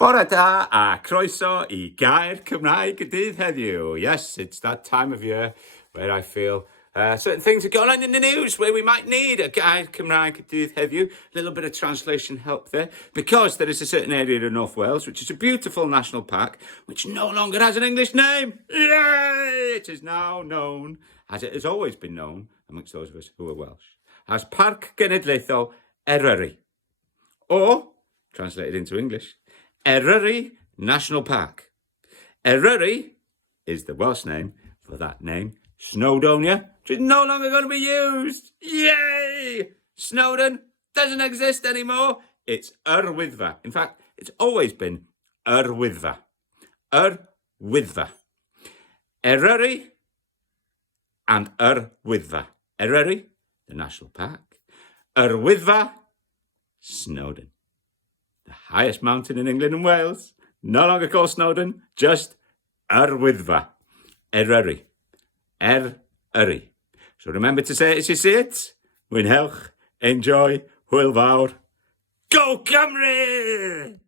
Bore da a croeso I Gair Cymraeg y Dydd Heddiw. Yes, it's that time of year where I feel certain things are going on in the news where we might need a Gair Cymraeg y Dydd Heddiw. A little bit of translation help there, because there is a certain area in North Wales which is a beautiful national park which no longer has an English name. Yay! It is now known, as it has always been known amongst those of us who are Welsh, as Parc Genedlaethol Eryri, or, translated into English, Eryri National Park. Eryri is the Welsh name for that name, Snowdonia, which is no longer going to be used. Yay! Snowdon doesn't exist anymore. It's Wyddfa. In fact, it's always been Wyddfa. Wyddfa. Eryri and Wyddfa. Eryri, the national park. Wyddfa, Snowdon. The highest mountain in England and Wales, no longer called Snowdon, just Wyddfa. Eryri. Eryri. So remember to say it as you see it. Mwynhewch, enjoy, hwyl fawr. Go Cymru!